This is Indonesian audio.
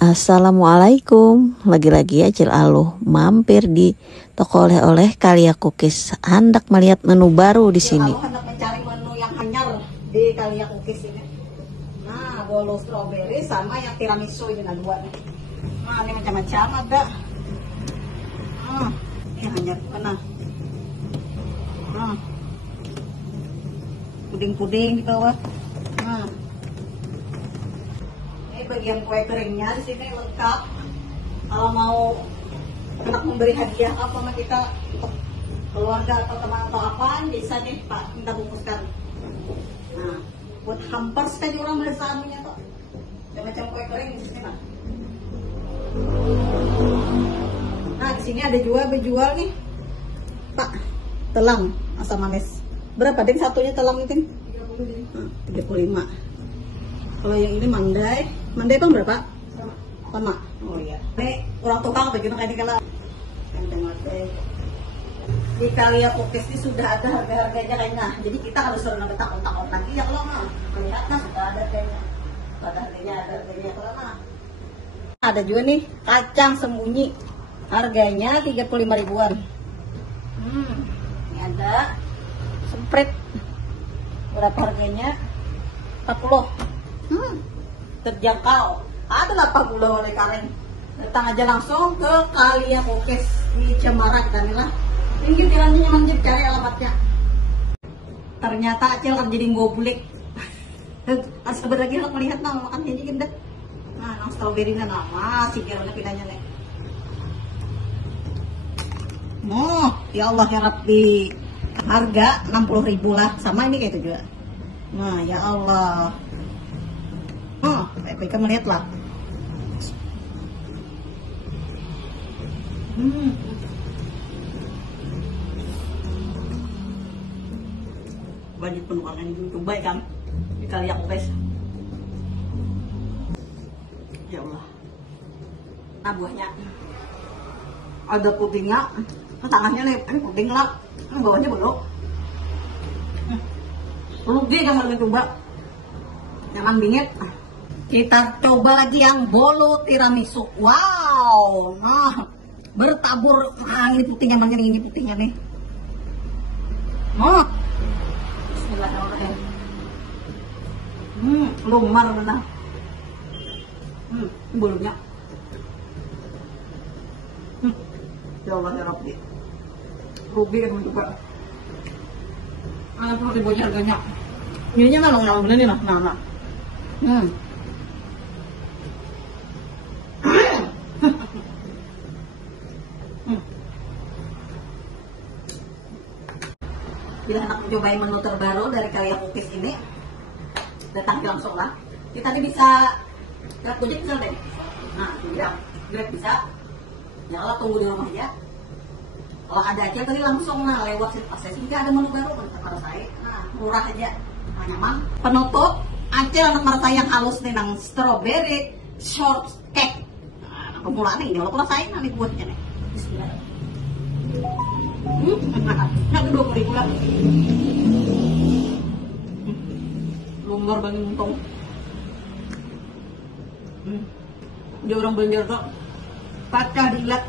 Assalamualaikum. Lagi-lagi Acil Aluh mampir di toko oleh-oleh Kalia Cookies. Hendak melihat menu baru di sini. Aluh hendak mencari menu yang hanyar di Kalia Cookies ini. Nah, bolu strawberry sama yang tiramisu ini dua nih. Nah, ini macam-macam ada. Ini hanyar mana? Puding-puding di bawah. Bagian kue keringnya di sini lengkap. Kalau mau hendak memberi hadiah apa sama kita untuk keluarga atau teman atau apa, bisa nih Pak minta bungkuskan. Nah, buat hampers kan orang beli sahamnya tuh. Ada macam kue kering di sini Pak. Nah, di sini ada juga berjual nih Pak, telang asam manis. Berapa ding satunya telang mungkin? 35. Kalau yang ini mandai kan berapa? Sama. Oh iya. Ini orang tukang begini kayak kalau di Kalia Cookies ini sudah ada harga-harganya kayaknya. Jadi kita harus sering bentak-bentak lagi ya kalau mah. Lihat nah sudah ada kayaknya. Ada harganya kalau mah. Ada juga nih kacang sembunyi. Harganya 35 ribuan. Ini ada semprit. Berapa harganya? 40. Terjangkau. Ada 80 oleh Karen. Datang aja langsung ke Kalia Cookies di Cemara kita nih lah. Ini jalannya nyaman cari alamatnya. Ternyata Acil kan jadi goblek. Harus sabar lagi kalau melihat nang makan ini kan dah. Nah, nang strawberry na nama si gerona pinanya nih. Ya Allah ya Rabbi. Harga 60.000 lah. Sama ini kayak itu juga. Nah, ya Allah. Kita melihat lah. Banyak penukaran yang coba kan di Kalia Cookies. Ya Allah. Nah buahnya ada pudingnya. Tengahnya nih, ini puding lah. Bawahnya belum. Rugi kan kalau coba. Jangan bingit. Kita coba lagi yang bolu tiramisu. Wow, nah bertabur. Nah, ini putihnya banyak, ini putihnya nih. Bismillahirrahmanirrahim. Lumar benar. Bolunya. Ya Allah ya Rabbi. Rugi kan mencoba. Ada perlu dibaca harganya. Ini nya nalong bener nih lah. Nah. Bila hendak mencobai menu terbaru dari Kalia Cookies ini, datang langsung lah. Kita tadi bisa Grab Gojek bisa deh. Nah, Grab bisa. Ya Allah tunggu di rumah aja. Kalau ada aja tadi langsung lewat sini pas sini ada menu baru pada saya. Nah, murah aja, nyaman. Penutup Acil anak merata yang halus nih nang strawberry shortcake. Nah, pemula nih, kalau pula saya nanti buatnya nih. Bismillah. Nah, 20.000 lah. Lumbar banget untung. Dia orang belanja tuh pacah dilat.